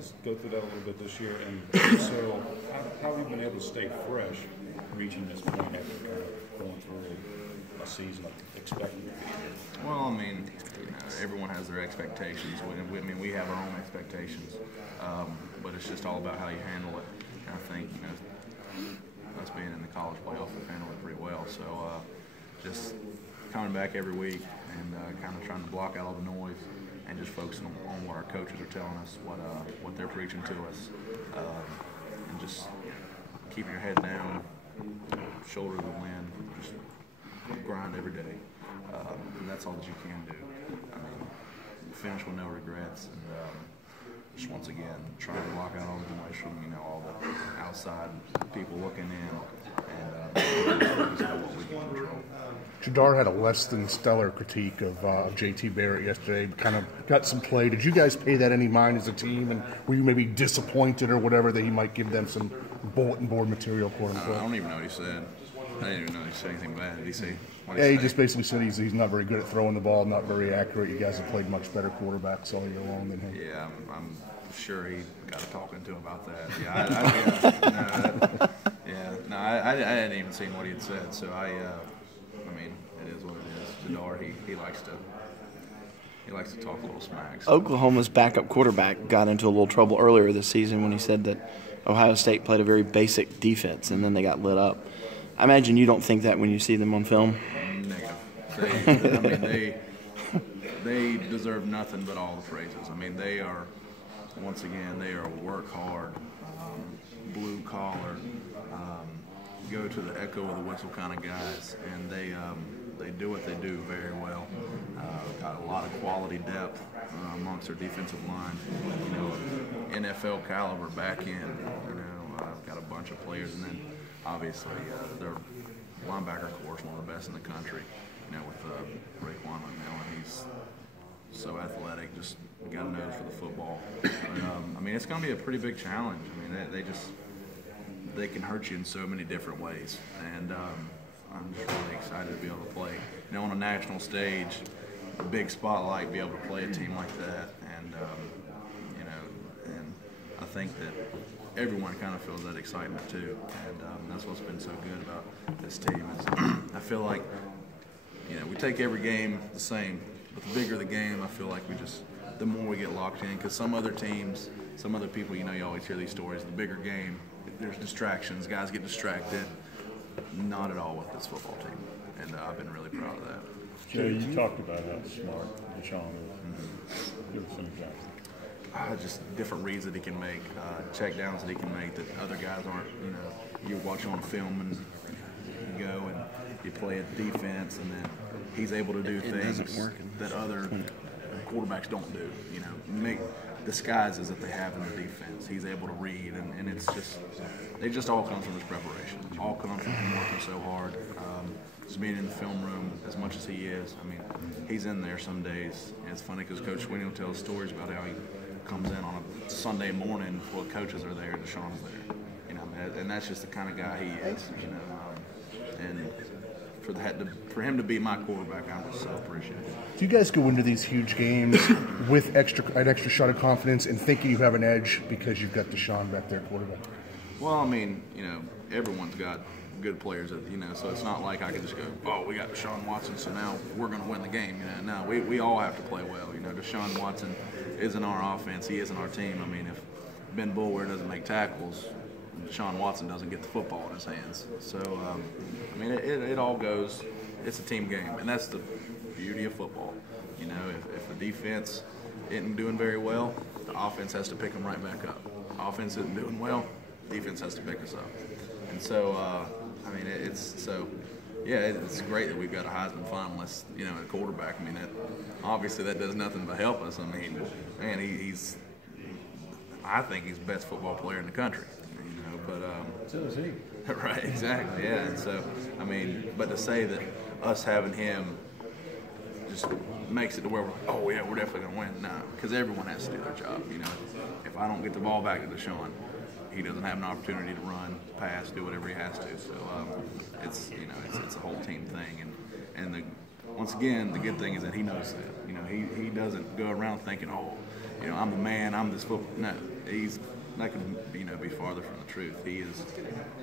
guys go through that a little bit this year? And so how have you been able to stay fresh reaching this point after kind of going through a season of expecting it? Well, I mean, everyone has their expectations. I mean, we have our own expectations, but it's just all about how you handle it. And I think, us being in the college playoff, we've handled it pretty well. So just coming back every week and kind of trying to block out all the noise and just focusing on what our coaches are telling us, what they're preaching to us, and just keeping your head down, shoulder to the wind, just grind every day. And that's all that you can do. I mean, finish with no regrets, and just once again try to block out all the noise from all the outside people looking in, and just know what we can control. Jadar had a less than stellar critique of JT Barrett yesterday. Kind of got some play. Did you guys pay that any mind as a team, and were you maybe disappointed or whatever that he might give them some bulletin board material, quote unquote? I don't even know what he said. I didn't even know he said anything bad. Did he say? He just basically said he's not very good at throwing the ball, not very accurate. You guys have played much better quarterbacks all year long than him. Yeah, I'm sure he got a talking to about that. I hadn't even seen what he had said. So I mean, it is what it is. Jadar, he likes to talk a little smack. So. Oklahoma's backup quarterback got into a little trouble earlier this season when he said that Ohio State played a very basic defense and then they got lit up. I imagine you don't think that when you see them on film. Negative. They deserve nothing but all the praises. I mean, they are, once again, they are work hard, blue collar, go to the echo of the whistle kind of guys, and they do what they do very well. Got a lot of quality depth amongst their defensive line. NFL caliber back end. Got a bunch of players, and then obviously their linebacker core is one of the best in the country. With Raekwon McMillan, he's so athletic, just got a nose for the football. But, I mean, it's going to be a pretty big challenge. I mean, they can hurt you in so many different ways, and I'm just really excited to be able to play. On a national stage, a big spotlight, be able to play a team like that, and and I think that everyone kind of feels that excitement too, and that's what's been so good about this team. Is I feel like we take every game the same, but the bigger the game, I feel like the more we get locked in, because some other teams, some other people, you always hear these stories, the bigger game, there's distractions, guys get distracted. Not at all with this football team, and I've been really proud of that. Joe, you talked about how smart Deshaun is. Give us some examples. Just different reads that he can make, check downs that he can make that other guys aren't. You watch on film and you go and you play a defense, and then he's able to do things that other quarterbacks don't do. Make disguises that they have in the defense. He's able to read, and it just all comes from his preparation. All comes from him working so hard. Just being in the film room as much as he is. I mean, he's in there some days. And it's funny because Coach Sweeney will tell stories about how he comes in on a Sunday morning before the coaches are there, Deshaun's there. And that's just the kind of guy he is. And for him to be my quarterback, I'm just so appreciative. Do you guys go into these huge games with an extra shot of confidence and thinking you have an edge because you've got Deshaun back there quarterback? Well, I mean, everyone's got good players, so it's not like I can just go, oh, we got Deshaun Watson, so now we're going to win the game. No, we all have to play well. Deshaun Watson isn't our offense. He isn't our team. I mean, if Ben Boulware doesn't make tackles, Deshaun Watson doesn't get the football in his hands. So, I mean, it all goes, it's a team game, and that's the beauty of football. If the defense isn't doing very well, the offense has to pick them right back up. Offense isn't doing well, defense has to pick us up. And so, I mean, it's great that we've got a Heisman finalist, at quarterback. I mean, obviously that does nothing but help us. I mean, man, I think he's the best football player in the country. But so is he. Right, exactly, yeah. And so, I mean, but to say that us having him just makes it to where we're like, oh yeah, we're definitely gonna win. No, because everyone has to do their job. If I don't get the ball back to Deshaun, he doesn't have an opportunity to run, pass, do whatever he has to. So it's a whole team thing. And once again, the good thing is that he knows that. he doesn't go around thinking, oh, I'm the man, I'm this football. No, he's not going to be farther from the truth. He is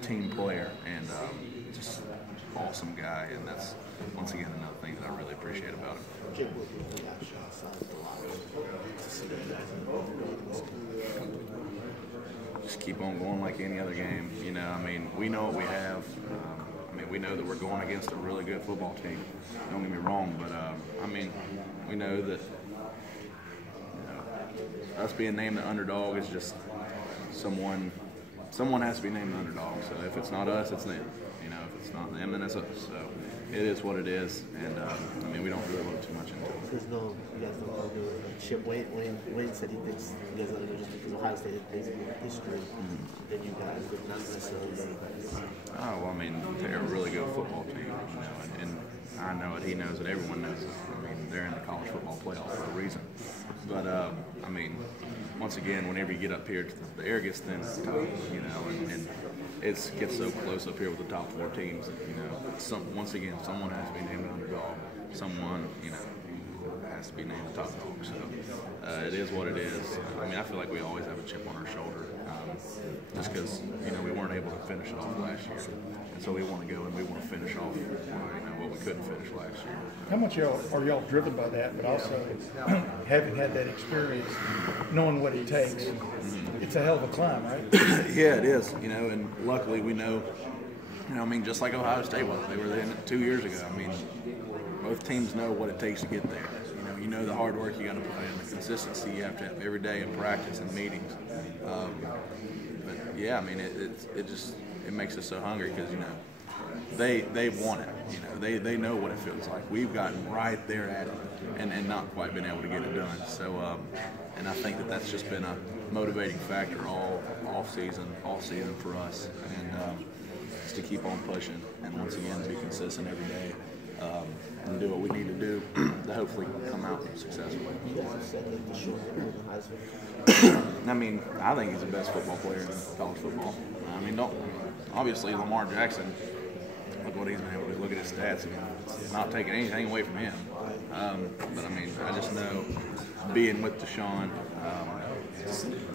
a team player and just awesome guy, and that's once again another thing that I really appreciate about him. Just keep on going like any other game. We know what we have. We know that we're going against a really good football team. Don't get me wrong, but we know that us being named the underdog is just someone has to be named the underdog. So if it's not us, it's them. If it's not them, then it's us. So it is what it is, and we don't really look too much into it. You guys don't go to Chip Wayne said he thinks you guys are just because Ohio State is basically history than you guys, but not necessarily you guys. Oh, well, they're a really good football team, and I know it, he knows it, everyone knows it. They're in the college football playoff for a reason. But, once again, whenever you get up here, the air gets thin, and it gets so close up here with the top 4 teams. Once again, someone has to be named an underdog. Someone, has to be named the top dog. So it is what it is. I feel like we always have a chip on our shoulder, just because we weren't able to finish it off last year, and so we want to go and we want to finish off what we couldn't finish last year. How much are y'all driven by that, but also having had that experience, knowing what it takes? It's a hell of a climb, right? Yeah, it is. And luckily we know. Just like Ohio State was, they were there 2 years ago. Both teams know what it takes to get there. You know the hard work you got to put in, the consistency you have to have every day in practice and meetings. But yeah, it makes us so hungry because they want it. They know what it feels like. We've gotten right there at it and not quite been able to get it done. So and I think that's just been a motivating factor all season for us, and just to keep on pushing and once again be consistent every day. And do what we need to do to hopefully come out successfully. I think he's the best football player in college football. Obviously Lamar Jackson, look what he's been able to do. Look at his stats. It's not taking anything away from him. But I just know being with Deshaun,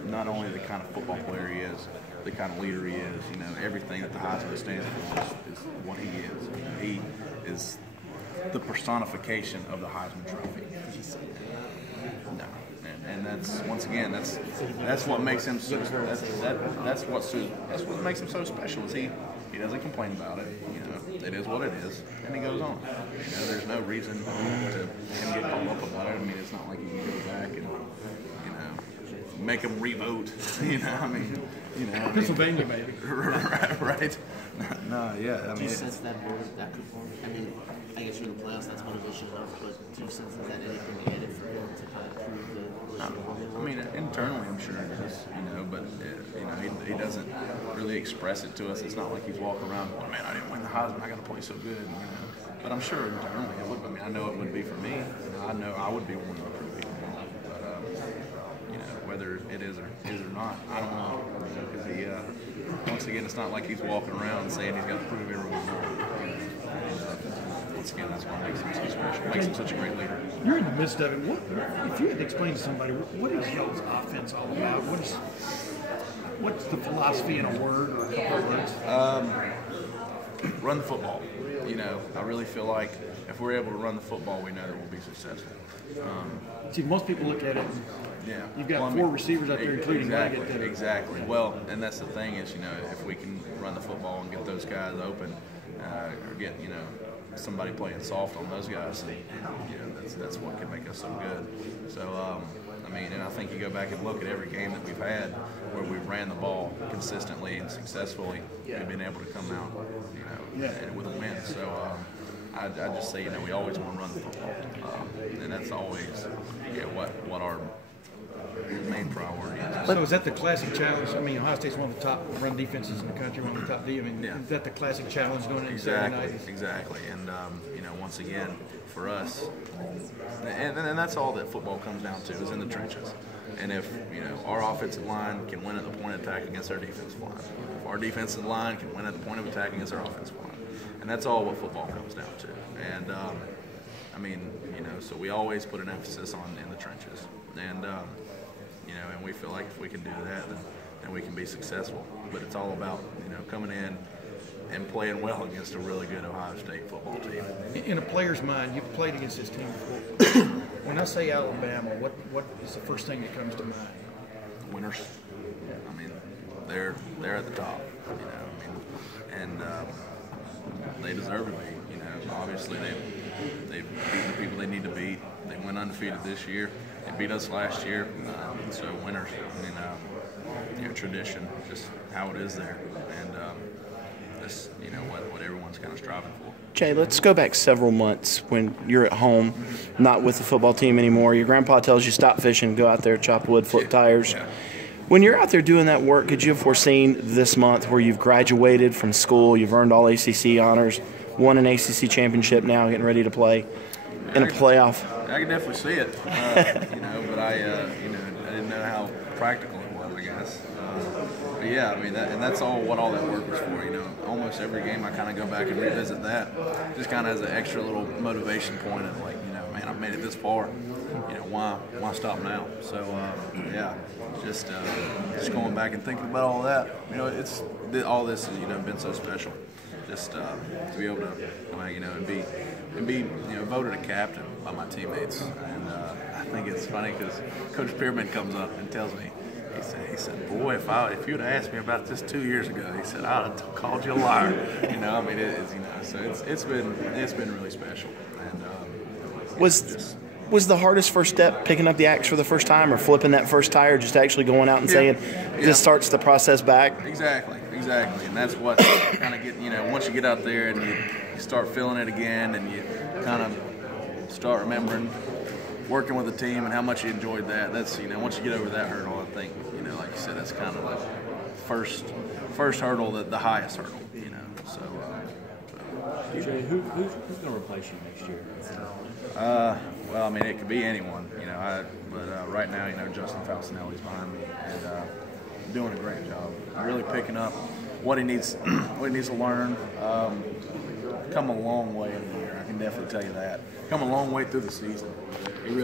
not only the kind of football player he is, the kind of leader he is, everything that the Heisman stands for is what he is. He is the personification of the Heisman Trophy. No, and that's once again that's what makes him so. That's what makes him so special. Is he doesn't complain about it. It is what it is, and he goes on. There's no reason to him get caught up about it. It's not like he can go back and make him revote. Pennsylvania, baby. right. No, yeah. Do you sense that could? I guess you're in the playoffs. That's motivation enough. But do you sense that anything added for him to kind of prove the? Internally, I'm sure it is. But he doesn't really express it to us. It's not like he's walking around going, "Man, I didn't win the Heisman. I got to play so good." But I'm sure internally it would. I know it would be for me. I know I would be one to prove people wrong. But whether it is or not, I don't know. Because he, once again, it's not like he's walking around saying he's got to prove everyone wrong. Once again, that's what makes him so special. Makes him such a great leader. You're in the midst of it. If you had to explain to somebody, what is y'all's offense all about? What's the philosophy in a word or a couple of words? Run the football. I really feel like if we're able to run the football, we know that we'll be successful. See, most people look at it. Yeah. You've got 4 receivers out there, including Exactly. Well, and that's the thing is, if we can run the football and get those guys open, or get somebody playing soft on those guys, that's what can make us so good. So, and I think you go back and look at every game that we've had where we've ran the ball consistently and successfully, we've been able to come out, with a win. So, I just say, we always want to run the football, and that's always what our main priority is. So is that the classic challenge? Ohio State's one of the top run defenses in the country, one of the top D. Is that the classic challenge going into Saturday night? Exactly. And once again, for us, and that's all that football comes down to is in the trenches. And if our offensive line can win at the point of attack against our defensive line, if our defensive line can win at the point of attack against our offensive line, and that's all what football comes down to. And I mean, so we always put an emphasis on in the trenches, and and we feel like if we can do that, then we can be successful. But it's all about coming in and playing well against a really good Ohio State football team. In a player's mind, you've played against this team before. When I say Alabama, what is the first thing that comes to mind? Winners. I mean, they're at the top. And they deserve to be. Obviously they've beaten the people they need to beat. They went undefeated this year. They beat us last year. So winners. I mean, tradition, just how it is there, and this, what everyone's kind of striving for. Jay, let's go back several months when you're at home, not with the football team anymore. Your grandpa tells you stop fishing, go out there, chop wood, flip tires. Yeah. When you're out there doing that work, could you have foreseen this month where you've graduated from school, you've earned all ACC honors, won an ACC championship now, getting ready to play in a playoff? I can definitely see it, but I didn't know how practical it was, I guess. But yeah, I mean, that's what all that work was for. Almost every game I kind of go back and revisit that, just kind of as an extra little motivation point of like, man, I've made it this far. Why stop now? So yeah, just going back and thinking about all that. All this has been so special. Just to be able to and be voted a captain by my teammates. And I think it's funny because Coach Pearman comes up and tells me, he said, boy, if you'd have asked me about this 2 years ago, he said, I'd have called you a liar. So it's been really special. And was the hardest first step picking up the axe for the first time, or flipping that first tire, just actually going out and saying, this starts the process back? Exactly. And that's what kind of once you get out there and you start feeling it again, and you kind of start remembering working with the team and how much you enjoyed that. That's once you get over that hurdle, I think like you said, that's kind of the first hurdle, the highest hurdle. So. Jay, who's going to replace you next year? Well, I mean, it could be anyone, but right now, Justin Falcinelli's behind me and doing a great job. Really picking up what he needs to learn. Come a long way in the year. I can definitely tell you that. Come a long way through the season. He really